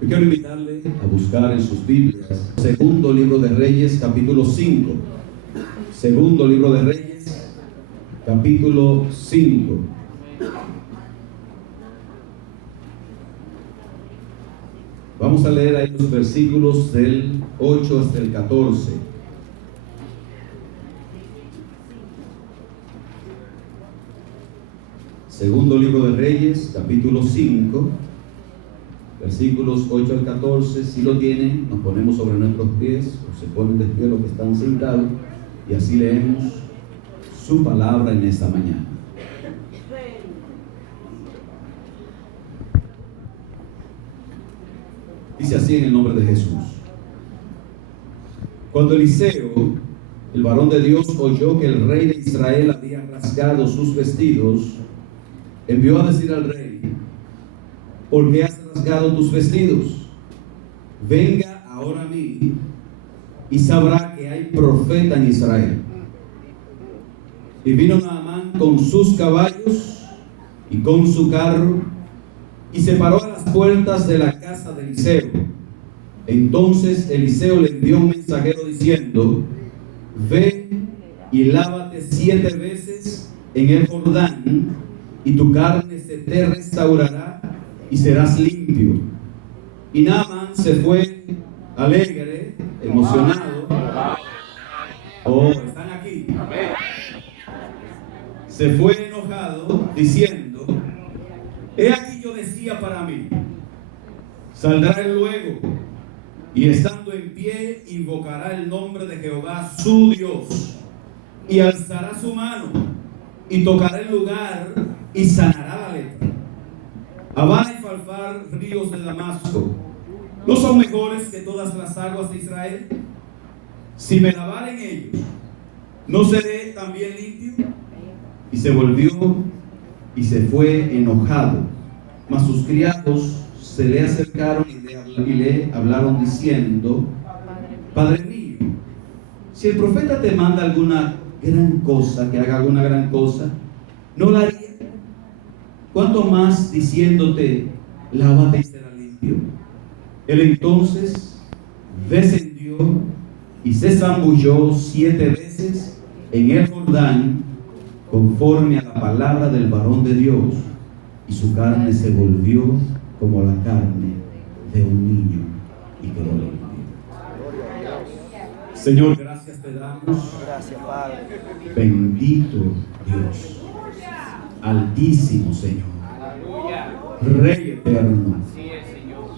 Yo quiero invitarle a buscar en sus Biblias Segundo Libro de Reyes, capítulo 5. Segundo Libro de Reyes, capítulo 5. Vamos a leer ahí los versículos del 8 hasta el 14. Segundo Libro de Reyes, capítulo 5. Versículos 8 al 14, si lo tienen, nos ponemos sobre nuestros pies, o se ponen de pie los que están sentados, y así leemos su palabra en esta mañana. Dice así en el nombre de Jesús. Cuando Eliseo, el varón de Dios, oyó que el rey de Israel había rasgado sus vestidos, envió a decir al rey: ¿por qué has rasgado tus vestidos? Venga ahora a mí y sabrá que hay profeta en Israel. Y vino Naamán con sus caballos y con su carro y se paró a las puertas de la casa de Eliseo. Entonces Eliseo le envió un mensajero diciendo: ve y lávate 7 veces en el Jordán y tu carne se te restaurará y serás limpio. Y Naamán se fue alegre, emocionado. Oh, están aquí. Se fue enojado, diciendo: he aquí yo decía para mí, saldrá él luego, y estando en pie invocará el nombre de Jehová su Dios, y alzará su mano, y tocará el lugar, y sanará la lepra. Habana y Farfar, ríos de Damasco, ¿no son mejores que todas las aguas de Israel? Si me lavaren ellos, ¿no seré también limpio? Y se volvió y se fue enojado. Mas sus criados se le acercaron y le hablaron diciendo: Padre mío, si el profeta te manda alguna gran cosa, que haga alguna gran cosa, ¿no la haría? ¿Cuánto más diciéndote: lávate y será limpio? Él entonces descendió y se zambulló 7 veces en el Jordán, conforme a la palabra del varón de Dios, y su carne se volvió como la carne de un niño, y quedó limpio. Señor, gracias te damos. Gracias, Padre. Bendito Dios, Altísimo Señor, Rey eterno.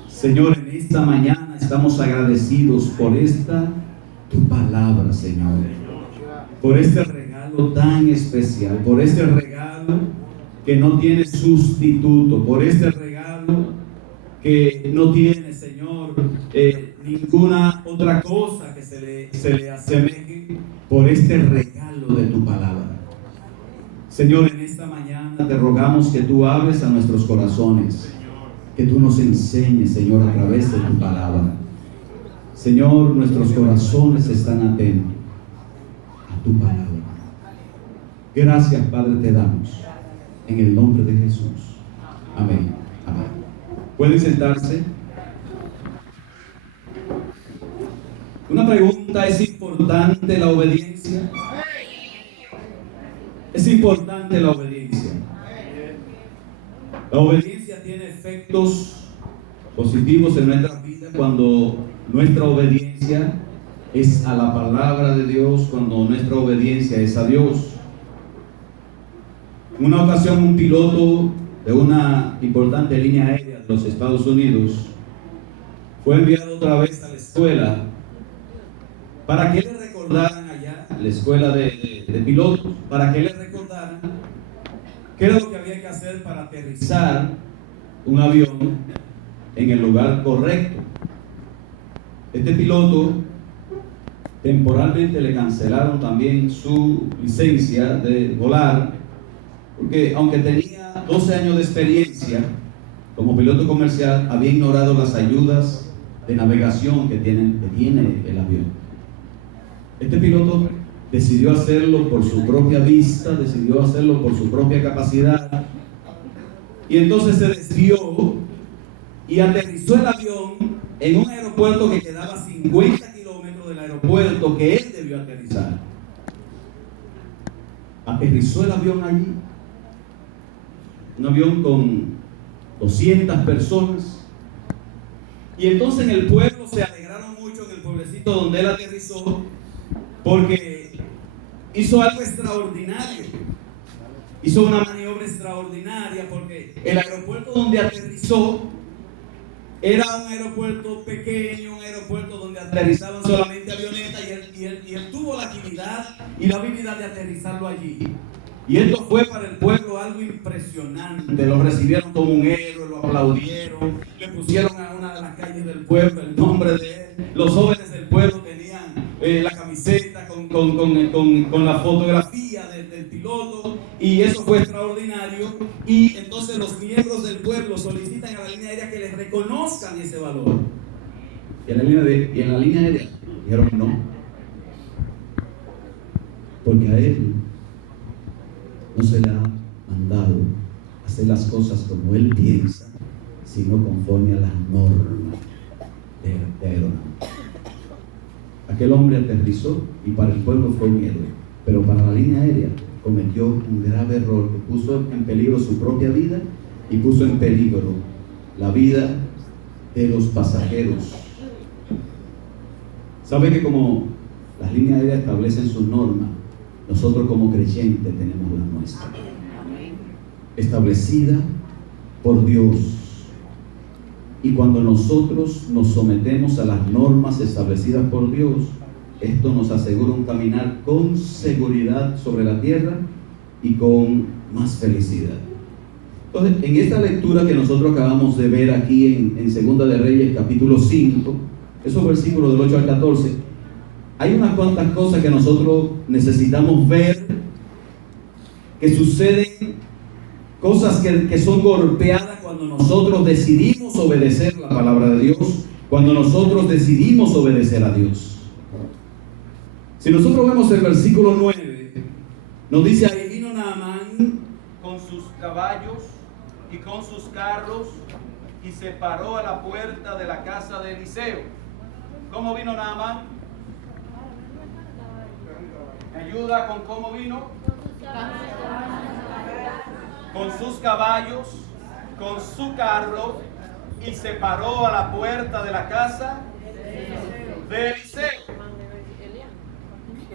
Señor, en esta mañana estamos agradecidos por esta tu palabra, Señor, por este regalo tan especial, por este regalo que no tiene sustituto, por este regalo que no tiene, Señor, ninguna otra cosa que se le asemeje, por este regalo de tu palabra. Señor, en esta mañana te rogamos que tú hables a nuestros corazones, que tú nos enseñes, Señor, a través de tu palabra. Señor, nuestros corazones están atentos a tu palabra. Gracias, Padre, te damos en el nombre de Jesús. Amén. Amén. ¿Pueden sentarse? Una pregunta: ¿es importante la obediencia? Es importante la obediencia. La obediencia tiene efectos positivos en nuestra vida cuando nuestra obediencia es a la palabra de Dios, cuando nuestra obediencia es a Dios. En una ocasión, un piloto de una importante línea aérea de los Estados Unidos fue enviado otra vez a la escuela para que le recordaran allá, la escuela de pilotos, para que le recordaran qué era lo que había que hacer para aterrizar un avión en el lugar correcto. Este piloto temporalmente le cancelaron también su licencia de volar, porque aunque tenía 12 años de experiencia como piloto comercial, había ignorado las ayudas de navegación que tiene el avión. Este piloto decidió hacerlo por su propia vista, decidió hacerlo por su propia capacidad, y entonces se desvió y aterrizó el avión en un aeropuerto que quedaba a 50 kilómetros del aeropuerto que él debió aterrizar. Aterrizó el avión allí, un avión con 200 personas, y entonces en el pueblo se alegraron mucho, en el pueblecito donde él aterrizó, porque hizo algo extraordinario, hizo una maniobra extraordinaria, porque el aeropuerto donde aterrizó era un aeropuerto pequeño, un aeropuerto donde aterrizaban solamente avionetas, y él tuvo la agilidad y la habilidad de aterrizarlo allí. Y esto fue para el pueblo algo impresionante. Lo recibieron como un héroe, lo aplaudieron, le pusieron a una de las calles del pueblo el nombre de él. Los jóvenes del pueblo tenían la camiseta con la fotografía del piloto, y eso fue extraordinario. Y entonces los miembros del pueblo solicitan a la línea aérea que les reconozcan ese valor. Y en la línea aérea dijeron no, porque a él no se le ha mandado hacer las cosas como él piensa, sino conforme a las normas de aeronáutica. Aquel hombre aterrizó y para el pueblo fue un héroe, pero para la línea aérea cometió un grave error que puso en peligro su propia vida y puso en peligro la vida de los pasajeros. ¿Sabe que como las líneas aéreas establecen sus normas, nosotros como creyentes tenemos la nuestra, establecida por Dios? Y cuando nosotros nos sometemos a las normas establecidas por Dios, esto nos asegura un caminar con seguridad sobre la tierra y con más felicidad. Entonces, en esta lectura que nosotros acabamos de ver aquí en Segunda de Reyes, capítulo 5, esos versículos del 8 al 14, hay unas cuantas cosas que nosotros necesitamos ver, que suceden, cosas que son golpeadas cuando nosotros decidimos obedecer la palabra de Dios, cuando nosotros decidimos obedecer a Dios. Si nosotros vemos el versículo 9, nos dice ahí: vino Naamán con sus caballos y con sus carros y se paró a la puerta de la casa de Eliseo. ¿Cómo vino Naamán? ¿Me ayuda con cómo vino? Con sus caballos, con su carro, y se paró a la puerta de la casa de Eliseo.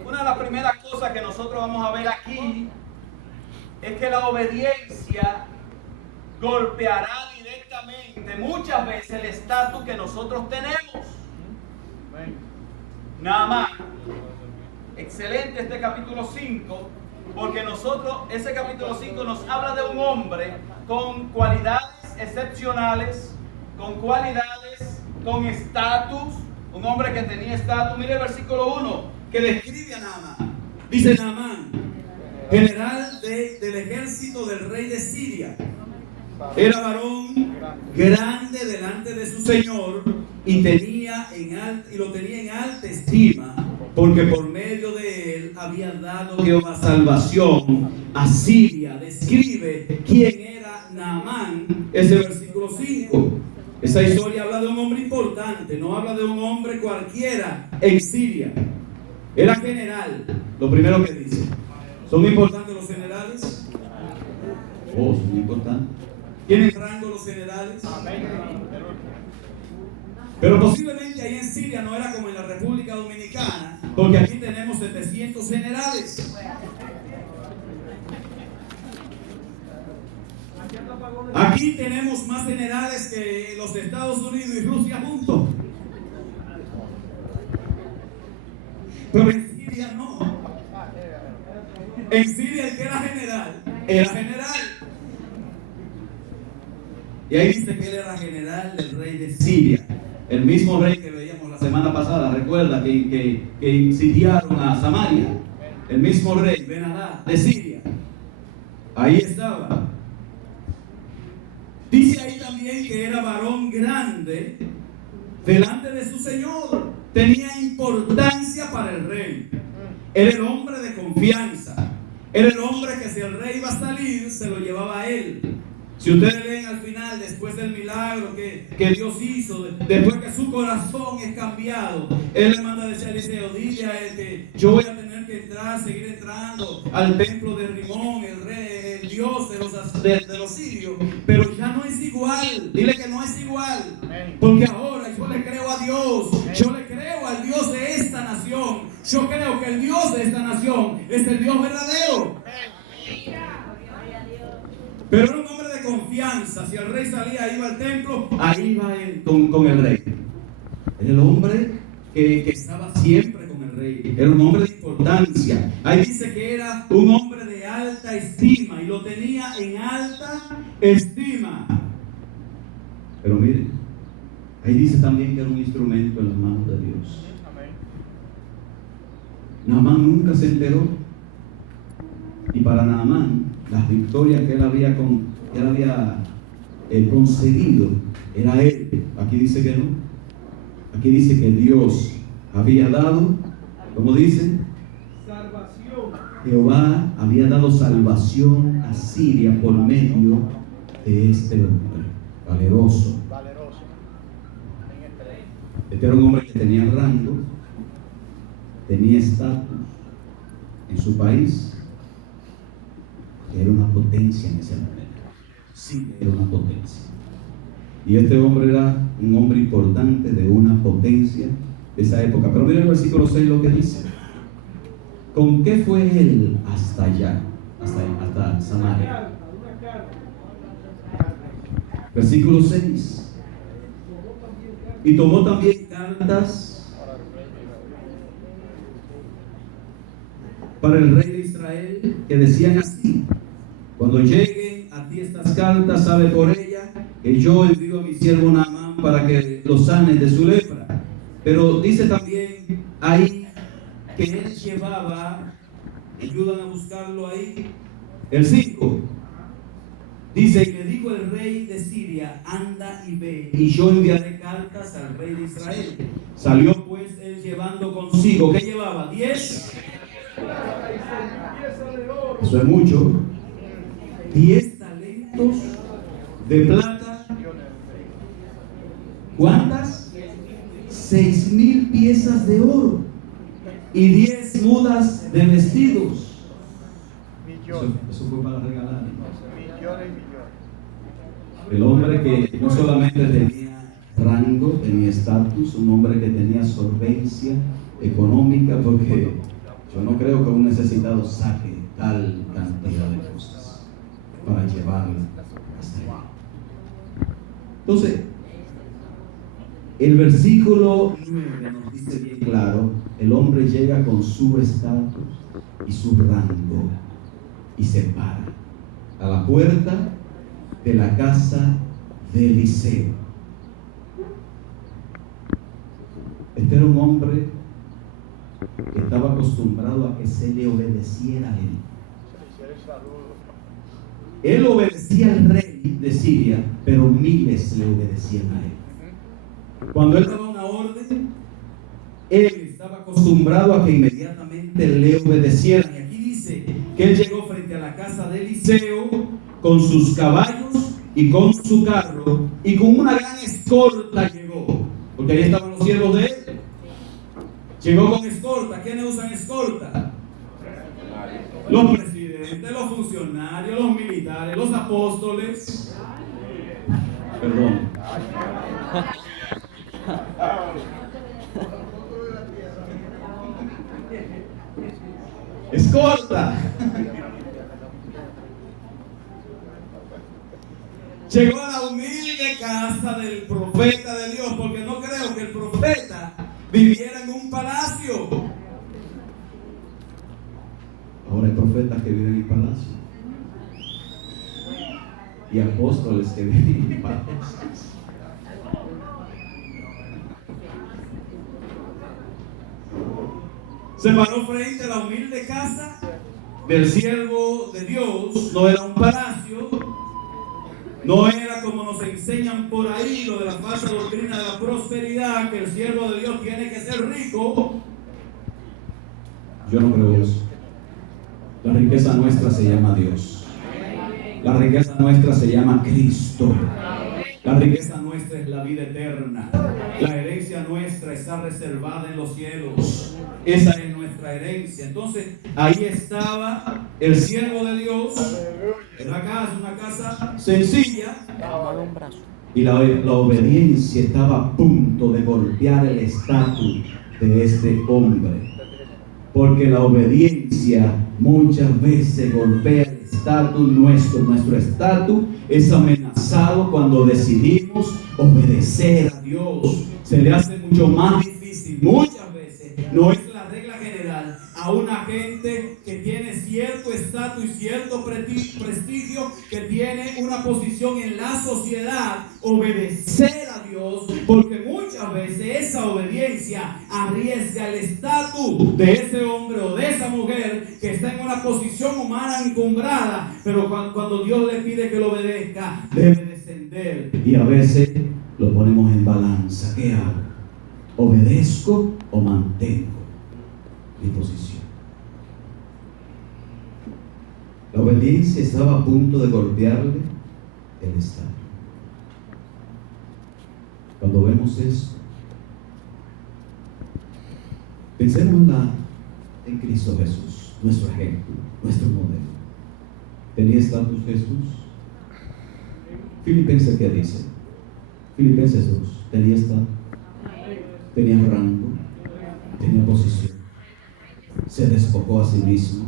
Una de las primeras cosas que nosotros vamos a ver aquí es que la obediencia golpeará directamente muchas veces el estatus que nosotros tenemos. Naamán. Excelente este capítulo 5, porque ese capítulo 5 nos habla de un hombre con cualidades excepcionales, con estatus, un hombre que tenía estatus. Mire el versículo 1 que describe a Naamán. Dice Naamán, general del ejército del rey de Siria, era varón grande delante de su señor y lo tenía en alta estima, porque por medio de él había dado Jehová salvación a Siria. Describe quién era Naamán ese versículo 5. Esa historia habla de un hombre importante, no habla de un hombre cualquiera en Siria. Era general, lo primero que dice. ¿Son importantes los generales? Oh, son importantes. ¿Tienen rango los generales? Pero posiblemente ahí en Siria no era como en la República Dominicana, porque aquí tenemos 700 generales. Aquí tenemos más generales que los Estados Unidos y Rusia juntos. Pero en Siria no. En Siria el que era general. Y ahí dice que él era general del rey de Siria. El mismo rey que veíamos la semana pasada, recuerda que sitiaron a Samaria. El mismo rey, Ben-Hadad, de Siria. Ahí estaba. Dice ahí también que era varón grande delante de su señor. Tenía importancia para el rey. Era el hombre de confianza. Era el hombre que si el rey iba a salir, se lo llevaba a él. Si ustedes leen al final, después del milagro que Dios hizo, después que su corazón es cambiado, Él le manda a decir a Eliseo, dile a él que yo voy a tener que seguir entrando al templo de Rimón, el rey, el Dios de los sirios, pero ya no es igual. Dile que no es igual, porque ahora yo le creo a Dios, yo le creo al Dios de esta nación, yo creo que el Dios de esta nación es el Dios verdadero. Pero era un hombre de confianza. Si el rey salía, iba al templo, ahí iba él con el rey. Era el hombre que estaba siempre con el rey. Era un hombre de importancia. Ahí dice que era un hombre de alta estima y lo tenía en alta estima. Pero miren, ahí dice también que era un instrumento en las manos de Dios. Naamán nunca se enteró. Y para Naamán, las victorias que él había conseguido, era él. Aquí dice que no. Aquí dice que Dios había dado, ¿cómo dice? Salvación. Jehová había dado salvación a Siria por medio de este hombre valeroso. Este era un hombre que tenía rango, tenía estatus en su país. Era una potencia en ese momento. Sí, era una potencia. Y este hombre era un hombre importante de una potencia de esa época. Pero miren el versículo 6 lo que dice. ¿Con qué fue él hasta allá? Hasta Samaria. Versículo 6. Y tomó también cartas para el rey de Israel que decían así: cuando lleguen a ti estas cartas, sabe por ella que yo envío a mi siervo Naamán para que lo sanes de su lepra. Pero dice también ahí que él llevaba, ayudan a buscarlo ahí, el 5. Dice que dijo el rey de Siria: anda y ve, y yo enviaré cartas al rey de Israel. Salió pues él llevando consigo, ¿qué llevaba? 10. Eso es mucho. 10 talentos de plata. ¿Cuántas? 6,000 piezas de oro y 10 mudas de vestidos. Eso fue para regalar. El hombre que no solamente tenía rango, tenía estatus, un hombre que tenía solvencia económica, porque yo no creo que un necesitado saque tal cantidad de cosas para llevarlo hasta allá. Entonces, el versículo 9 nos dice bien claro: el hombre llega con su estatus y su rango y se para a la puerta de la casa de Eliseo. Este era un hombre que estaba acostumbrado a que se le obedeciera a él. Él obedecía al rey de Siria, pero miles le obedecían a él. Cuando él daba una orden, él estaba acostumbrado a que inmediatamente le obedecieran. Y aquí dice que él llegó frente a la casa de Eliseo con sus caballos y con su carro, y con una gran escolta llegó, porque ahí estaban los siervos de él. Llegó con escolta. ¿Quiénes usan escolta? Los presidentes, los funcionarios, los militares, los apóstoles. Perdón. Escolta. Llegó a la humilde casa del profeta de Dios, porque no creo que el profeta viviera en un palacio. Ahora hay profetas que viven en palacio y apóstoles que viven en palacios. Se paró frente a la humilde casa del siervo de Dios. No era un palacio, no era como nos enseñan por ahí lo de la falsa doctrina de la prosperidad, que el siervo de Dios tiene que ser rico. Yo no creo eso. La riqueza nuestra se llama Dios. La riqueza nuestra se llama Cristo. La riqueza nuestra es la vida eterna. La herencia nuestra está reservada en los cielos. Esa es nuestra herencia. Entonces, ahí estaba el siervo de Dios en la casa, una casa sencilla. Y la obediencia estaba a punto de golpear el estatus de este hombre. Porque la obediencia muchas veces golpea el estatus nuestro. Nuestro estatus es amenazado cuando decidimos obedecer a Dios. Se le hace mucho más difícil, muchas veces, no es la regla general, a una gente que tiene cierto estatus y cierto prestigio, que tiene una posición en la sociedad, obedecer a Dios, porque muchas veces esa obediencia arriesga el estatus de ese hombre o de esa mujer que está en una posición humana encumbrada, pero cuando Dios le pide que lo obedezca, debe descender. Y a veces lo ponemos en balanza. ¿Qué hago? ¿Obedezco o mantengo mi posición? La obediencia estaba a punto de golpearle el estado. Cuando vemos eso, pensemos en Cristo Jesús, nuestro ejemplo, nuestro modelo. ¿Tenía estatus Jesús? Filipenses, ¿qué dice? Filipenses 2, tenía estatus, tenía rango, tenía posición, se despojó a sí mismo,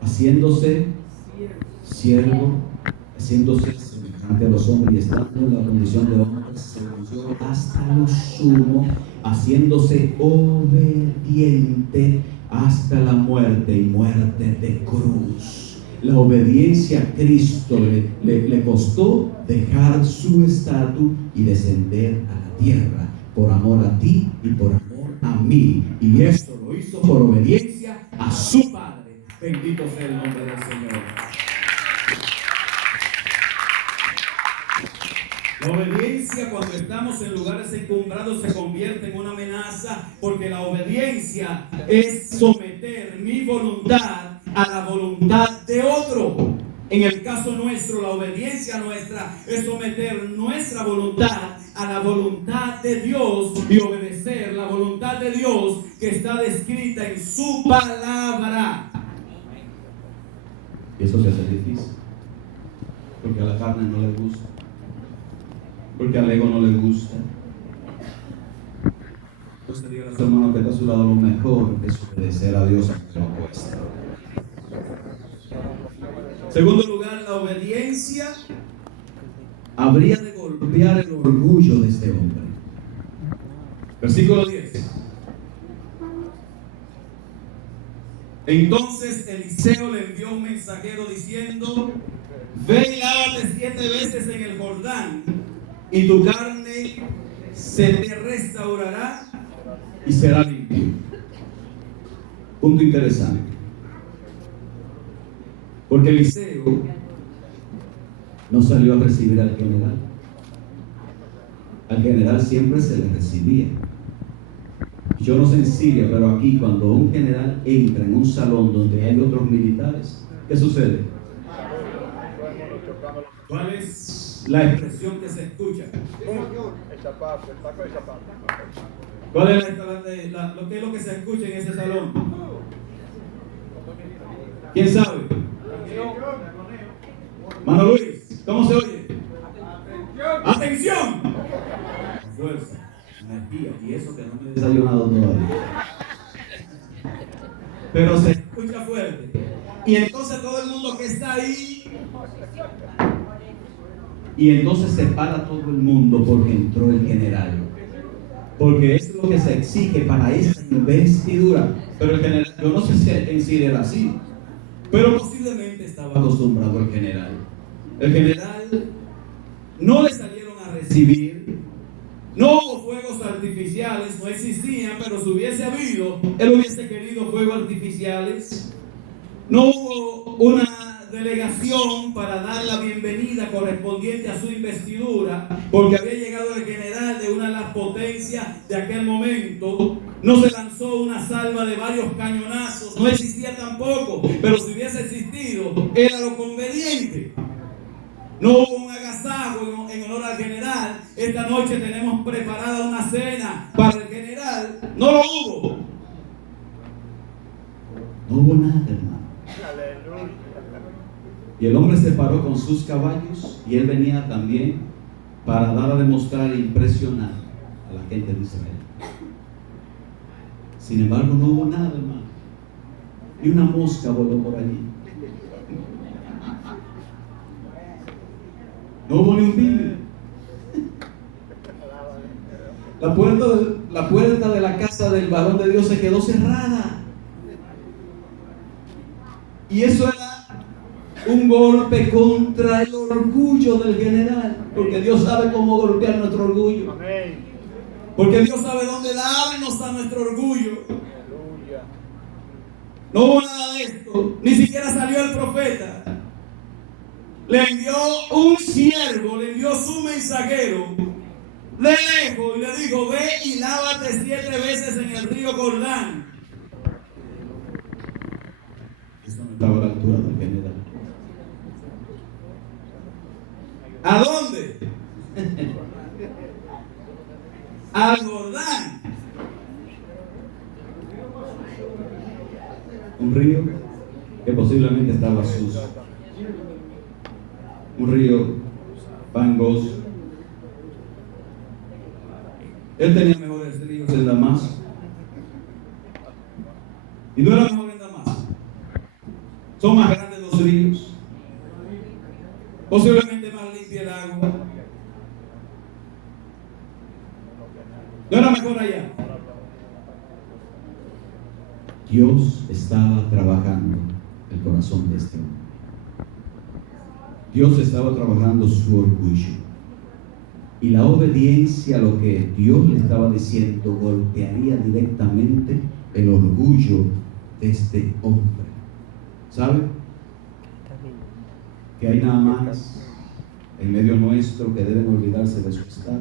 haciéndose siervo, haciéndose semejante a los hombres, y estando en la condición de hombre, se humilló hasta lo sumo, haciéndose obediente hasta la muerte, y muerte de cruz. La obediencia a Cristo le costó dejar su estatus y descender a la tierra por amor a ti y por amor a mí. Y esto lo hizo por obediencia a su Padre. Bendito sea el nombre del Señor. La obediencia, cuando estamos en lugares encumbrados, se convierte en una amenaza, porque la obediencia es someter mi voluntad a la voluntad de otro. En el caso nuestro, la obediencia nuestra es someter nuestra voluntad a la voluntad de Dios y obedecer la voluntad de Dios que está descrita en su palabra. Y eso se hace difícil, porque a la carne no le gusta, porque al ego no le gusta. Entonces diga a su hermano que está a su lado, lo mejor es obedecer a Dios aunque no cuesta. Segundo lugar, la obediencia habría de golpear el orgullo de este hombre. Versículo 10. Entonces Eliseo le envió un mensajero diciendo: ve y lávate 7 veces en el Jordán, y tu carne se te restaurará y será limpio. Punto interesante, porque Eliseo no salió a recibir al general. Al general siempre se le recibía. Yo no sé en Siria, pero aquí cuando un general entra en un salón donde hay otros militares, ¿qué sucede? ¿Cuál es la expresión que se escucha? ¿Cuál es lo que es lo que se escucha en ese salón? ¿Quién sabe? Mano Luis, ¿cómo se oye? ¡Atención! Fuerza, energía, y eso que no me he desayunado todavía. Pero se escucha fuerte. Y entonces todo el mundo que está ahí, y entonces se para todo el mundo porque entró el general. Porque es lo que se exige para esa investidura. Pero el general, yo no sé si en Siria era así, pero posiblemente estaba acostumbrado el general. El general no le salieron a recibir, no hubo fuegos artificiales, no existían, pero si hubiese habido, él hubiese querido fuegos artificiales. No hubo una delegación para dar la bienvenida correspondiente a su investidura, porque había llegado el general de una de las potencias de aquel momento. No se lanzó una salva de varios cañonazos, no existía tampoco, pero si hubiese existido, era lo conveniente. gente. No hubo un agasajo en honor al general. Esta noche tenemos preparada una cena para el general. No lo hubo. No hubo nada, hermano. Y el hombre se paró con sus caballos y él venía también para dar a demostrar e impresionar a la gente de Israel. Sin embargo, no hubo nada, hermano. Ni una mosca voló por allí. No hubo ni un niño. La puerta de la casa del varón de Dios se quedó cerrada. Y eso era un golpe contra el orgullo del general. Porque Dios sabe cómo golpear nuestro orgullo. Porque Dios sabe dónde darnos a nuestro orgullo. No hubo nada de esto. Ni siquiera salió el profeta. Le envió un siervo, le envió su mensajero de lejos y le dijo: ve y lávate 7 veces en el río Jordán. Eso no estaba a la altura del general. ¿A dónde? Al Jordán. Un río que posiblemente estaba sucio. Un río fangoso. Él tenía mejores ríos en Damasco. Y no era mejor en Damasco. Son más grandes los ríos. Posiblemente más limpia el agua. No era mejor allá. Dios estaba trabajando el corazón de este hombre. Dios estaba trabajando su orgullo. Y la obediencia a lo que Dios le estaba diciendo golpearía directamente el orgullo de este hombre. ¿Sabe? Que hay nada más en medio nuestro que deben olvidarse de su estado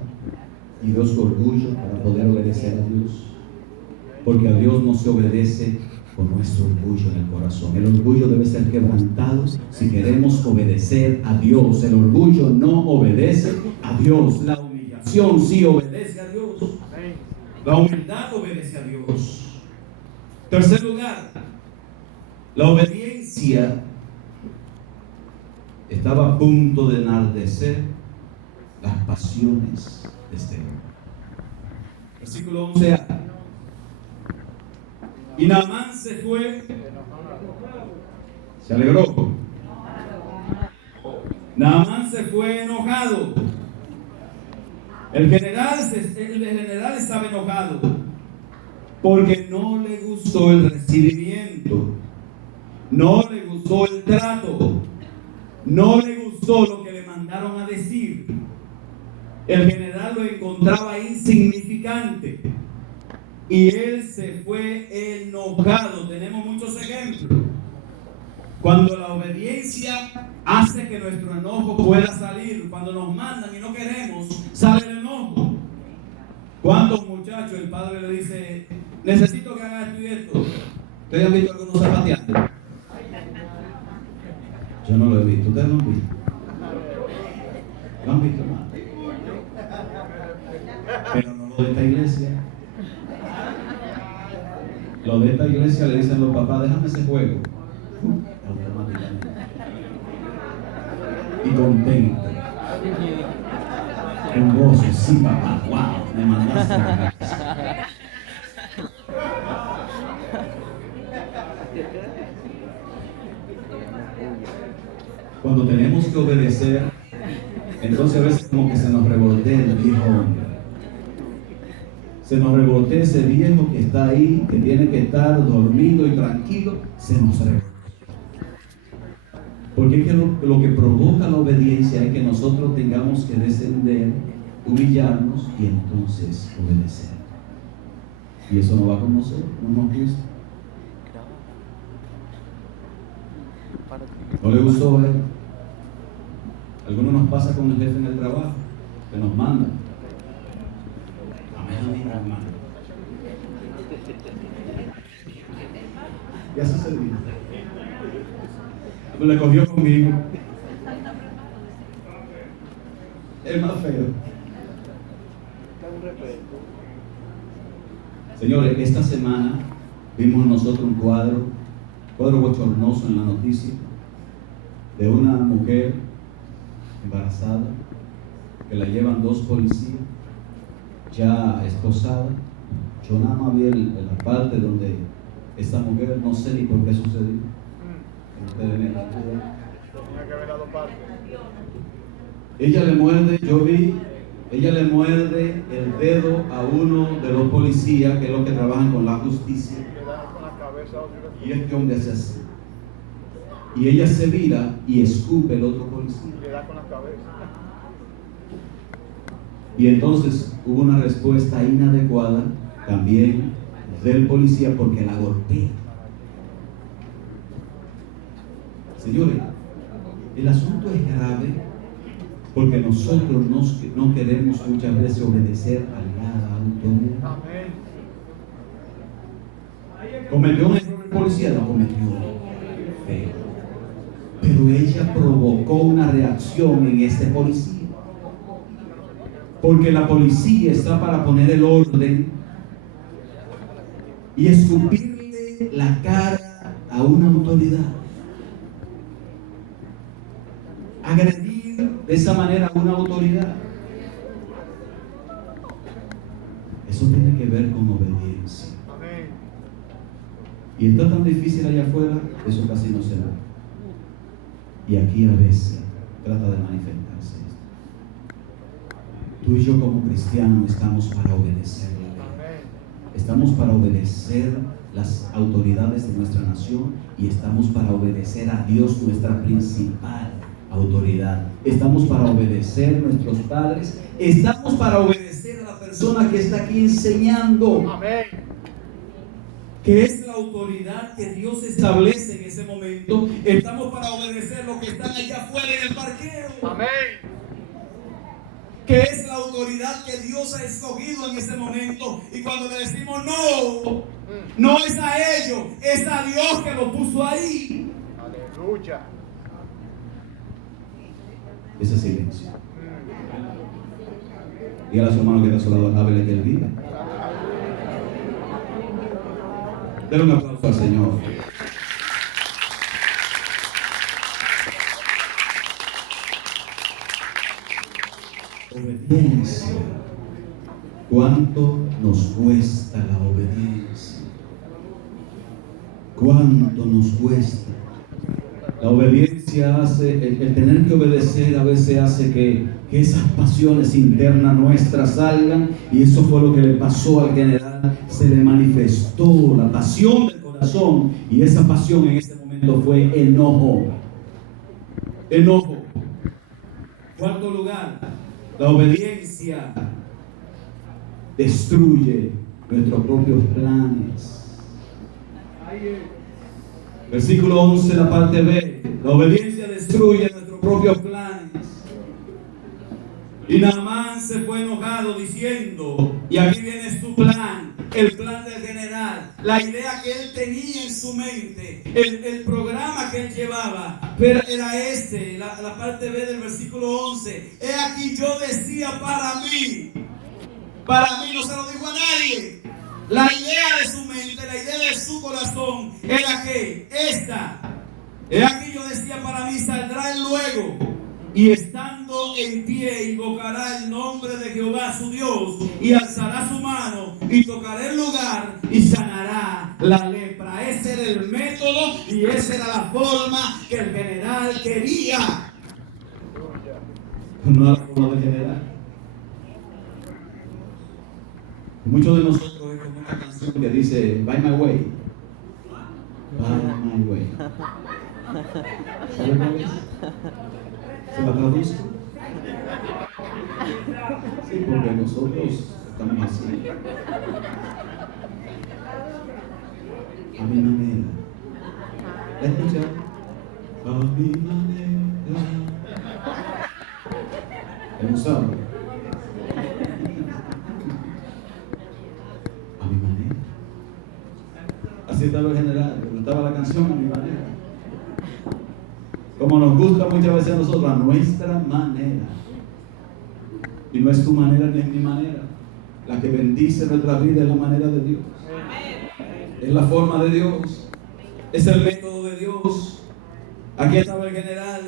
y de su orgullo para poder obedecer a Dios. Porque a Dios no se obedece con nuestro orgullo en el corazón. El orgullo debe ser quebrantado si queremos obedecer a Dios. El orgullo no obedece a Dios. La humillación sí obedece a Dios. La humildad obedece a Dios. Tercer lugar, la obediencia estaba a punto de enardecer las pasiones de este hombre. Versículo 11. Y Naamán se fue, se alegró. Naamán se fue enojado. El general estaba enojado porque no le gustó el recibimiento, no le gustó el trato, no le gustó lo que le mandaron a decir. El general lo encontraba insignificante. Y él se fue enojado. Tenemos muchos ejemplos. Cuando la obediencia hace que nuestro enojo pueda salir. Cuando nos mandan y no queremos, sale el enojo. ¿Cuántos muchachos el padre le dice: necesito que haga esto y esto? ¿Ustedes han visto algunos zapateando? Yo no lo he visto. ¿Ustedes lo han visto? ¿Lo han visto, hermano? Pero no lo de esta iglesia. Los de esta iglesia le dicen a los papás: déjame ese juego. Automáticamente. Y contento. Con gozo. Sí, papá. Wow, me mandaste a la casa. Cuando tenemos que obedecer, entonces a veces como que se nos revoltea el viejo hombre. Se nos revoltea ese viejo que está ahí, que tiene que estar dormido y tranquilo, se nos revoltea. Porque es que lo que provoca la obediencia es que nosotros tengamos que descender, humillarnos y entonces obedecer. Y eso no va con nosotros, no nos gusta. ¿No le gustó a él? Algunos nos pasa con el jefe en el trabajo, que nos manda. Amén, hermano. Ya se servió. Le cogió conmigo. Es más feo. Señores, esta semana vimos nosotros un cuadro bochornoso en la noticia de una mujer embarazada que la llevan 2 policías ya esposada. Yo nada más vi la parte donde esta mujer, no sé ni por qué sucedió. Tenía que ver las 2 partes. Ella le muerde, yo vi, ella le muerde el dedo a uno de los policías, que es los que trabajan con la justicia. Y este hombre hace así. Y ella se vira y escupe el otro policía. Le da con la cabeza. Y entonces hubo una respuesta inadecuada también del policía porque la golpea. Señores, el asunto es grave porque nosotros no queremos muchas veces obedecer a la autoridad. ¿Cometió un error el policía? Lo cometió. Pero ella provocó una reacción en este policía. Porque la policía está para poner el orden y escupirle la cara a una autoridad. Agredir de esa manera a una autoridad. Eso tiene que ver con obediencia. Y está tan difícil allá afuera, eso casi no se ve. Y aquí a veces trata de manifestarse esto. Tú y yo como cristianos estamos para obedecer la ley. Estamos para obedecer las autoridades de nuestra nación y estamos para obedecer a Dios, nuestra principal autoridad. Estamos para obedecer a nuestros padres. Estamos para obedecer a la persona que está aquí enseñando. Amén. Que es la autoridad que Dios establece en ese momento. Estamos para obedecer los que están allá afuera en el parqueo. Amén. Que es la autoridad que Dios ha escogido en ese momento. Y cuando le decimos no es a ellos, es a Dios que lo puso ahí. Aleluya. Ese silencio. Dígale a su hermano que está a su lado, háblele que él vive. Denle un aplauso al Señor. Obediencia. ¿Cuánto nos cuesta la obediencia? ¿Cuánto nos cuesta? La obediencia hace, el tener que obedecer a veces hace que esas pasiones internas nuestras salgan, y eso fue lo que le pasó al general. Se le manifestó la pasión del corazón, y esa pasión en ese momento fue enojo. Enojo. Cuarto lugar, la obediencia destruye nuestros propios planes. Versículo 11, la parte B. La obediencia destruye nuestros propios planes. Y Naamán se fue enojado diciendo, y aquí viene su plan, el plan del general, la idea que él tenía en su mente, el programa que él llevaba, pero era la parte B del versículo 11. He aquí yo decía para mí, no se lo dijo a nadie. La idea de su mente, la idea de su corazón era que he aquí yo decía para mí, saldrá él luego, y estando en pie invocará el nombre de Jehová su Dios, y alzará su mano y tocará el lugar y sanará la lepra. Ese era el método y esa era la forma que el general quería. No era la forma del general. Muchos de nosotros es como una canción que dice By my way. By my way. ¿Sabe cuál es? ¿Se la traduzco? Sí, porque nosotros estamos así. A mi manera. ¿La escuchan? A mi manera. ¿Le gustaba? A mi manera. Así estaba el general, le gustaba la canción a mi manera. Como nos gusta muchas veces a nosotros, a nuestra manera. Y no es tu manera ni es mi manera. La que bendice nuestra vida es la manera de Dios. Es la forma de Dios. Es el método de Dios. Aquí estaba el general.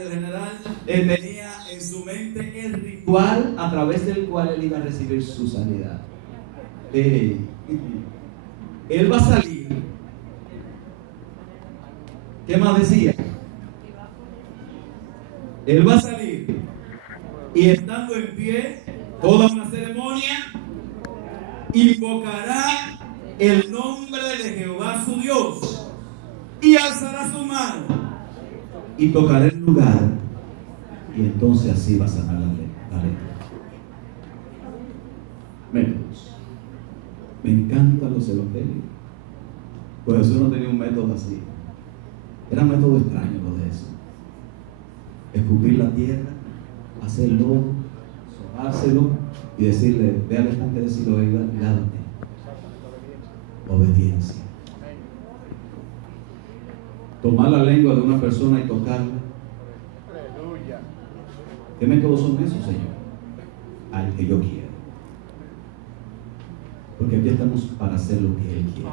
Él tenía en su mente el ritual a través del cual él iba a recibir su sanidad. Él va a salir. ¿Qué más decía? Él va a salir y estando en pie, toda una ceremonia, invocará el nombre de Jehová su Dios y alzará su mano y tocará el lugar, y entonces así va a sanar la letra. Métodos. Me encantan los evangelios. Pues Jesús no tenía un método así. Era un método extraño lo de eso. Escupir la tierra, hacer lodo, sobárselo y decirle, ve al estanque de Siloé y lávate. Obediencia. Tomar la lengua de una persona y tocarla. ¿Qué métodos son esos, Señor? Al que yo quiero. Porque aquí estamos para hacer lo que Él quiere.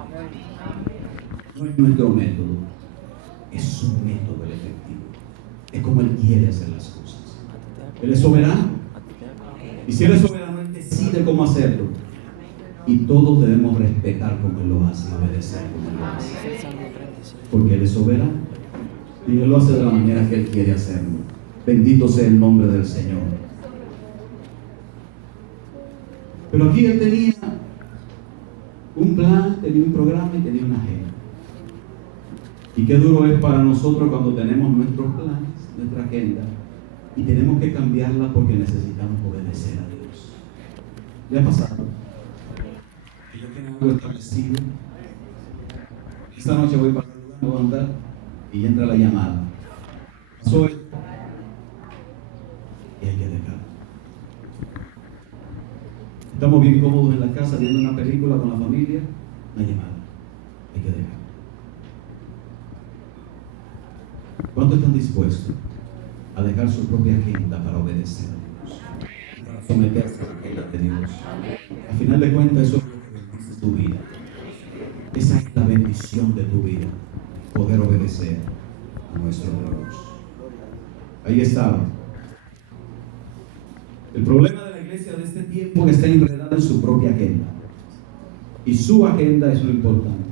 No es nuestro método, es su método el efectivo. Es como Él quiere hacer las cosas. Él es soberano. Y si Él es soberano, Él decide cómo hacerlo. Y todos debemos respetar como Él lo hace, obedecer como Él lo hace. Porque Él es soberano. Y Él lo hace de la manera que Él quiere hacerlo. Bendito sea el nombre del Señor. Pero aquí Él tenía un plan, tenía un programa y tenía una agenda. Y qué duro es para nosotros cuando tenemos nuestros planes, nuestra agenda, y tenemos que cambiarla porque necesitamos obedecer a Dios. ¿Ya ha pasado? Que yo tengo algo establecido. Esta noche voy para el lugar, me voy a andar y entra la llamada. Pasó esto. Y hay que dejarlo. Estamos bien cómodos en la casa viendo una película con la familia, una llamada. Hay que dejarlo. ¿Cuántos están dispuestos a dejar su propia agenda para obedecer a Dios? Para someterse a la agenda de Dios. Al final de cuentas, eso es lo que bendice tu vida. Esa es la bendición de tu vida, poder obedecer a nuestro Dios. Ahí estaba. El problema de la iglesia de este tiempo es que está enredada en su propia agenda. Y su agenda es lo importante.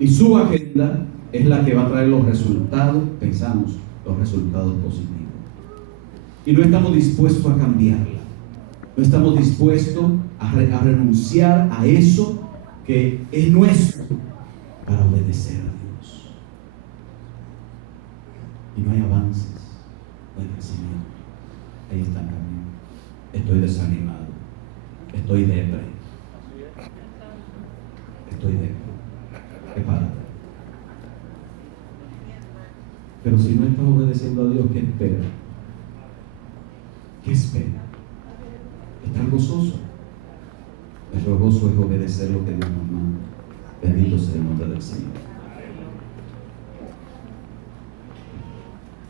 Y su agenda es la que va a traer los resultados, pensamos, los resultados positivos. Y no estamos dispuestos a cambiarla. No estamos dispuestos a renunciar a eso que es nuestro para obedecer a Dios. Y no hay avances, no hay crecimiento. Ahí está el camino. Estoy desanimado. Estoy depre. Prepárate. Pero si no estás obedeciendo a Dios, ¿qué espera? ¿Qué espera? ¿Estás gozoso? Nuestro gozo es obedecer lo que Dios nos manda. Bendito sea el nombre del Señor.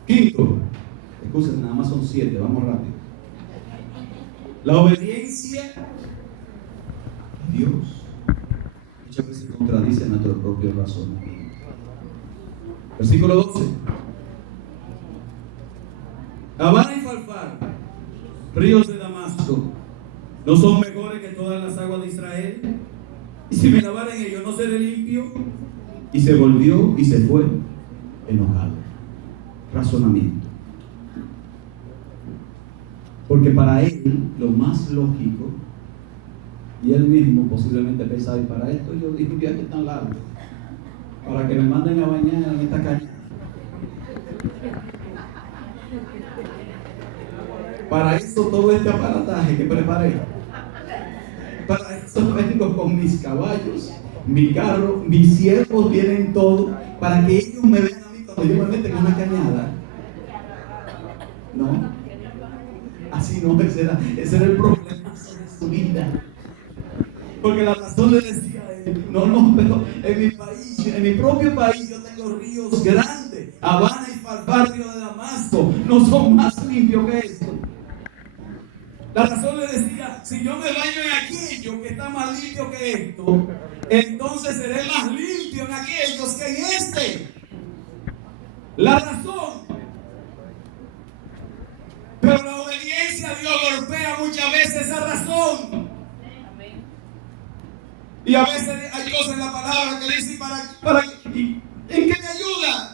Quinto, escuchen, nada más son 7, vamos rápido. La obediencia a Dios muchas veces contradice nuestro propio razonamiento. Versículo 12. Habana y Farfar, ríos de Damasco, ¿no son mejores que todas las aguas de Israel? Y si me lavara en ellos, ¿no seré limpio? Y se volvió y se fue enojado. Razonamiento. Porque para él lo más lógico, y él mismo posiblemente pensaba, y para esto yo dije un viaje tan largo, para que me manden a bañar en esta calle. Para eso todo este aparataje que preparé. Para eso vengo con mis caballos, mi carro, mis siervos vienen todo, para que ellos me vean a mí cuando yo me meten en una cañada. No, así no, ese era el problema de su vida. Porque la razón le decía a él, no, pero en mi propio país yo tengo ríos grandes, Habana y Farfar, río de Damasco, no son más limpios que esto. La razón le decía, si yo me baño en aquello que está más limpio que esto, entonces seré más limpio en aquellos que en este. La razón. Pero la obediencia a Dios golpea muchas veces esa razón. Y a veces hay cosas en la palabra que dicen ¿en qué me ayuda?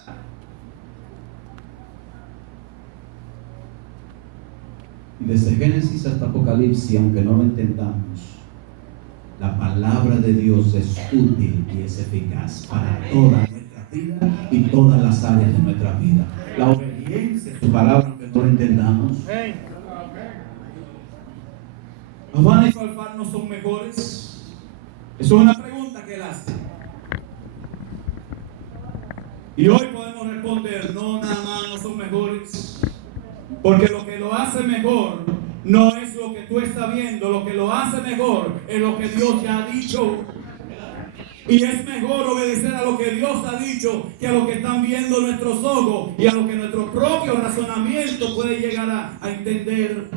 Y desde Génesis hasta Apocalipsis, aunque no lo entendamos, la palabra de Dios es útil y es eficaz para toda nuestra vida y todas las áreas de nuestra vida. La obediencia a su palabra, aunque no lo entendamos. ¿Habana y Farfán no son mejores? Eso es una pregunta que él hace. Y hoy podemos responder, no, nada más no son mejores. Porque lo que lo hace mejor no es lo que tú estás viendo, lo que lo hace mejor es lo que Dios ya ha dicho. Y es mejor obedecer a lo que Dios ha dicho que a lo que están viendo nuestros ojos y a lo que nuestro propio razonamiento puede llegar a entender.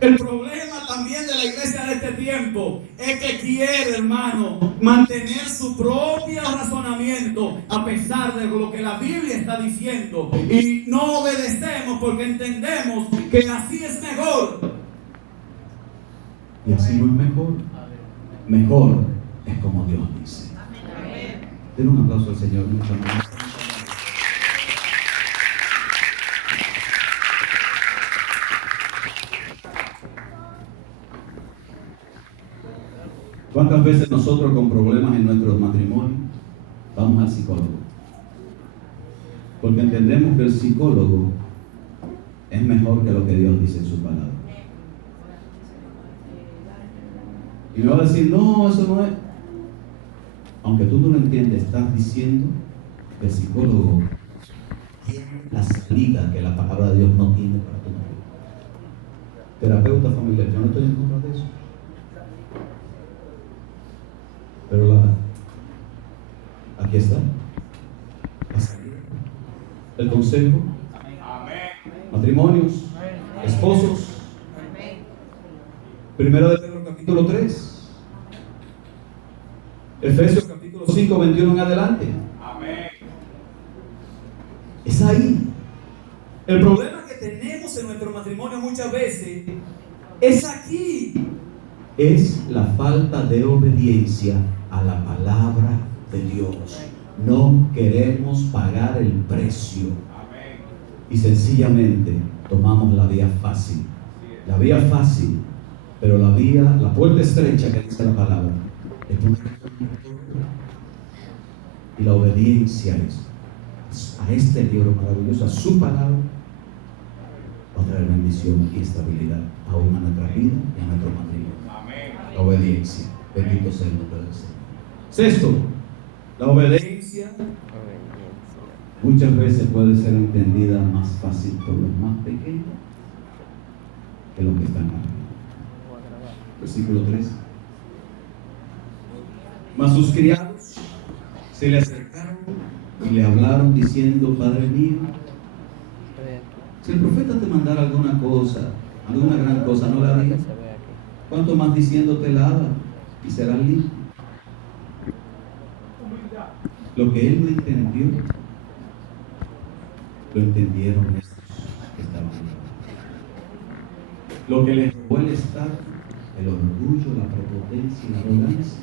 El problema también de la iglesia de este tiempo es que quiere, hermano, mantener su propio razonamiento a pesar de lo que la Biblia está diciendo. Y no obedecemos porque entendemos que así es mejor. Y así no es mejor. Mejor es como Dios dice. Den un aplauso al Señor. Muchas gracias. ¿Cuántas veces nosotros con problemas en nuestros matrimonios vamos al psicólogo? Porque entendemos que el psicólogo es mejor que lo que Dios dice en su palabra. Y me va a decir, no, eso no es. Aunque tú no lo entiendes, estás diciendo que el psicólogo tiene la salida que la palabra de Dios no tiene para tu vida. Terapeuta familiar, yo no estoy en contra de eso. Pero aquí está. La salida. El consejo. Matrimonios. Esposos. Primera de Pedro capítulo 3. Efesios capítulo 5, 21 en adelante. Es ahí. El problema que tenemos en nuestro matrimonio muchas veces es aquí. Es la falta de obediencia a la palabra de Dios. No queremos pagar el precio. Y sencillamente tomamos la vía fácil. La vía fácil, pero la puerta estrecha que dice la palabra. Y la obediencia a este libro maravilloso, a su palabra, va a traer bendición y estabilidad aún a nuestra vida y a nuestro matrimonio. La obediencia. Bendito sea el nombre del Señor. Sexto, la obediencia muchas veces puede ser entendida más fácil por los más pequeños que los que están arriba. Versículo 3. Mas sus criados se le acercaron y le hablaron diciendo, Padre mío, si el profeta te mandara alguna cosa, alguna gran cosa, no la harías. ¿Cuánto más diciéndote la haga y serás limpio? Lo que él no entendió, lo entendieron estos que estaban ahí. Lo que les robó el estado, el orgullo, la prepotencia y la arrogancia,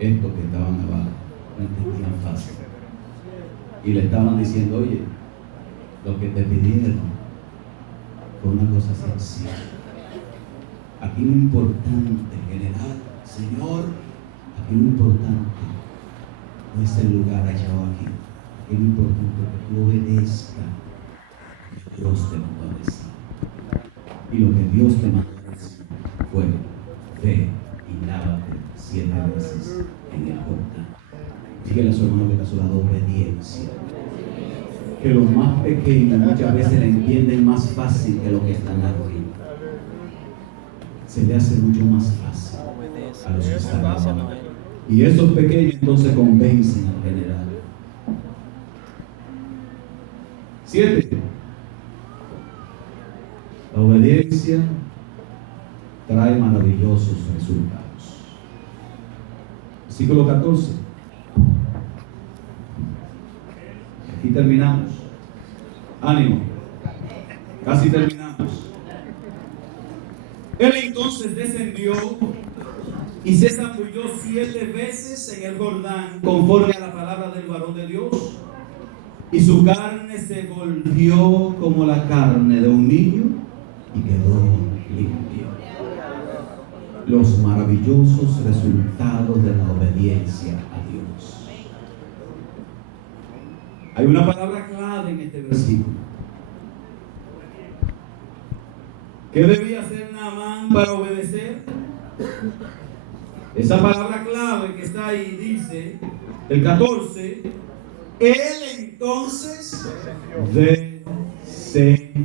estos que estaban abajo, lo entendían fácil. Y le estaban diciendo, oye, lo que te pidieron fue una cosa sencilla. Aquí lo importante, general, Señor, aquí lo importante no es el lugar allá o aquí. Aquí lo importante es que tú obedezcas lo que Dios te mandó a decir. Y lo que Dios te mandó a decir fue, ve y lávate 7 veces en el Jordán. Dígale a su hermano que está a su lado, obediencia. Que los más pequeños muchas veces la entienden más fácil que los que están arriba. Se le hace mucho más fácil a los que están abajo. Y esos pequeños entonces convencen al general. 7. La obediencia trae maravillosos resultados. Versículo 14. Aquí terminamos. Ánimo. Casi terminamos. Él entonces descendió y se zambulló 7 veces en el Jordán, conforme a la palabra del varón de Dios. Y su carne se volvió como la carne de un niño y quedó limpio. Los maravillosos resultados de la obediencia a Dios. Hay una palabra clave en este versículo. ¿Qué debía hacer Naamán para obedecer? Esa palabra clave que está ahí dice, el 14, él entonces descendió.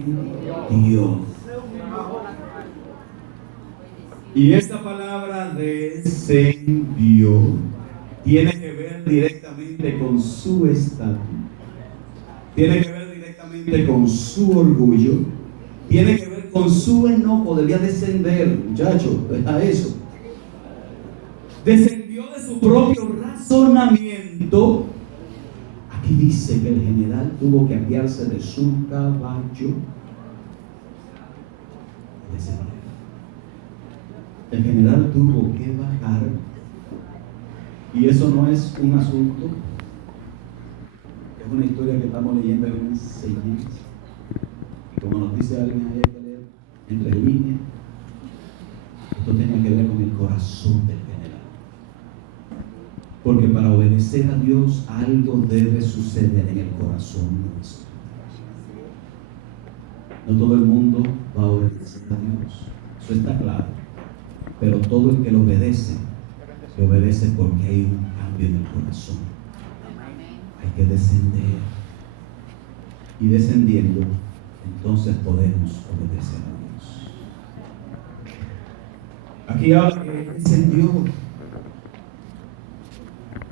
Y esta palabra descendió tiene que ver directamente con su estatus, tiene que ver directamente con su orgullo, tiene que ver con su enojo. Debía descender, muchachos, a eso. Descendió de su propio razonamiento. Aquí dice que el general tuvo que apiarse de su caballo. Descendió. El general tuvo que bajar, y eso no es un asunto, es una historia que estamos leyendo en una enseñanza. Y como nos dice alguien ahí, hay que leer entre líneas, esto tiene que ver con el corazón del general. Porque para obedecer a Dios algo debe suceder en el corazón nuestro. No todo el mundo va a obedecer a Dios, eso está claro. Pero todo el que lo obedece porque hay un cambio en el corazón. Hay que descender. Y descendiendo, entonces podemos obedecer a Dios. Aquí habla que descendió.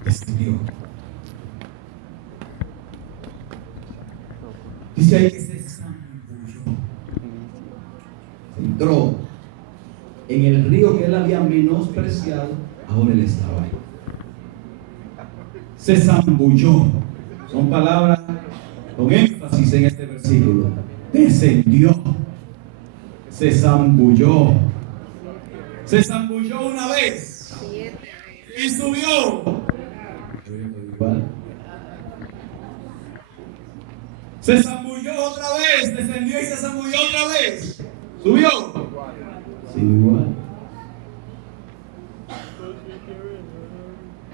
Descendió. Dice ahí que se zambulló. Entró en el río que él había menospreciado. Ahora él estaba ahí. Se zambulló. Son palabras con énfasis en este versículo. Descendió. Se zambulló. Se zambulló una vez y subió. Se zambulló otra vez, descendió y se zambulló otra vez. Subió. Sí, igual.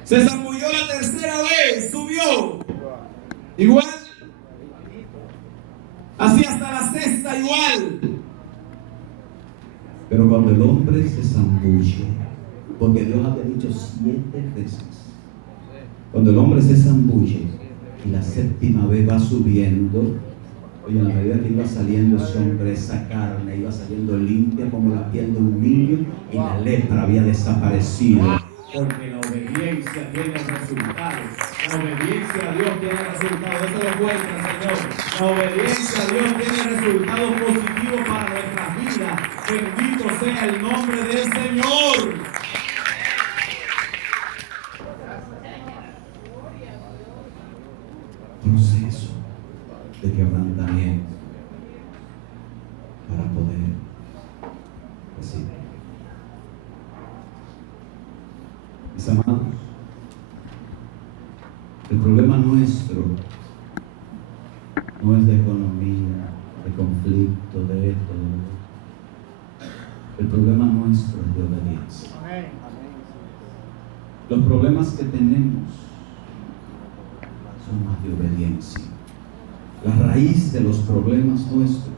Se zambulló la tercera vez, subió. Igual. Así hasta la sexta igual. Pero cuando el hombre se zambulle, porque Dios había dicho 7 veces, cuando el hombre se zambulle y la séptima vez va subiendo, oye, a la medida que iba saliendo ese hombre, esa carne iba saliendo limpia como la piel de un niño, y la lepra había desaparecido. Porque la obediencia tiene resultados. La obediencia a Dios tiene resultados. Eso lo cuenta, Señor. La obediencia a Dios tiene resultados positivos para nuestra vida. Bendito sea el nombre del Señor. Proceso de quebrantamiento para poder recibir. Mis amados, el problema nuestro no es de economía, de conflicto, de esto, de lo. El problema nuestro es de obediencia. Los problemas que tenemos son más de obediencia. La raíz de los problemas nuestros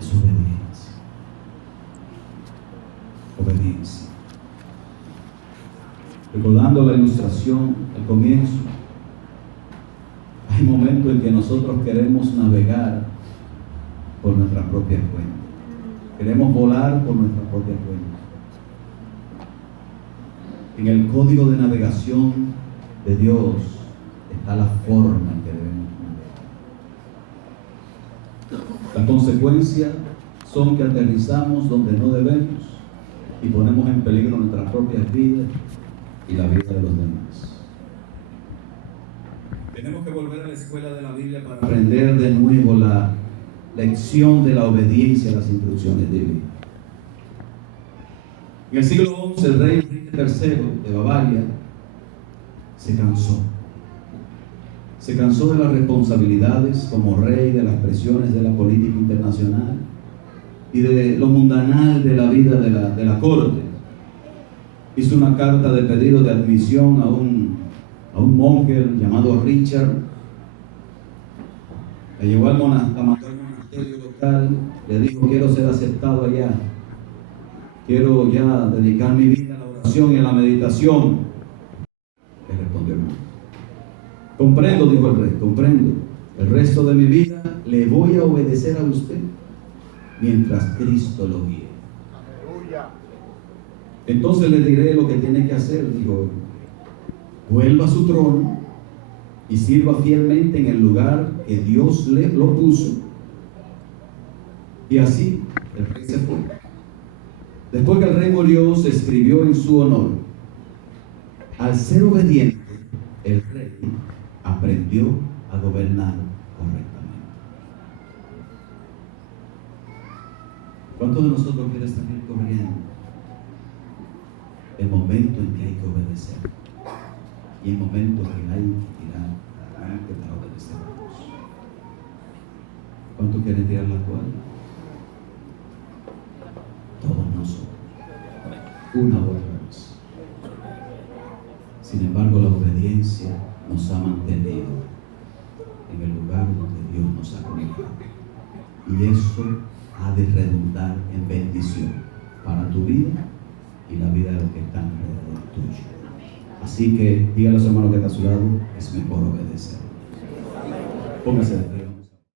es obediencia. Obediencia. Recordando la ilustración, el comienzo, hay momentos en que nosotros queremos navegar por nuestra propia cuenta. Queremos volar por nuestra propia cuenta. En el código de navegación de Dios está la forma en que debemos navegar. Las consecuencias son que aterrizamos donde no debemos y ponemos en peligro nuestras propias vidas y la vida de los demás. Tenemos que volver a la escuela de la Biblia para aprender de nuevo la lección de la obediencia a las instrucciones divinas. En el siglo XI, el rey Enrique III de Bavaria se cansó. Se cansó de las responsabilidades como rey, de las presiones de la política internacional y de lo mundanal de la vida de la corte. Hizo una carta de pedido de admisión a un monje llamado Richard. Le llevó al monasterio local, le dijo: quiero ser aceptado allá, quiero ya dedicar mi vida a la oración y a la meditación. Le respondió: comprendo, dijo el rey, comprendo. El resto de mi vida le voy a obedecer a usted mientras Cristo lo guíe. Entonces le diré lo que tiene que hacer, dijo: vuelva a su trono y sirva fielmente en el lugar que Dios le lo puso. Y así el rey se fue. Después que el rey murió, se escribió en su honor: al ser obediente, el rey aprendió a gobernar correctamente. ¿Cuántos de nosotros quieren salir corriendo el momento en que hay que obedecer y el momento en que hay que tirar adelante para obedecer a Dios? ¿Cuántos quieren tirar la toalla? Todos nosotros, una u otra vez. Sin embargo, la obediencia nos ha mantenido en el lugar donde Dios nos ha colocado, y eso ha de redundar en bendición para tu vida y la vida de los que están alrededor tuyo. Así que dígale a los hermanos que está a su lado: es mejor obedecer. Póngase de pie.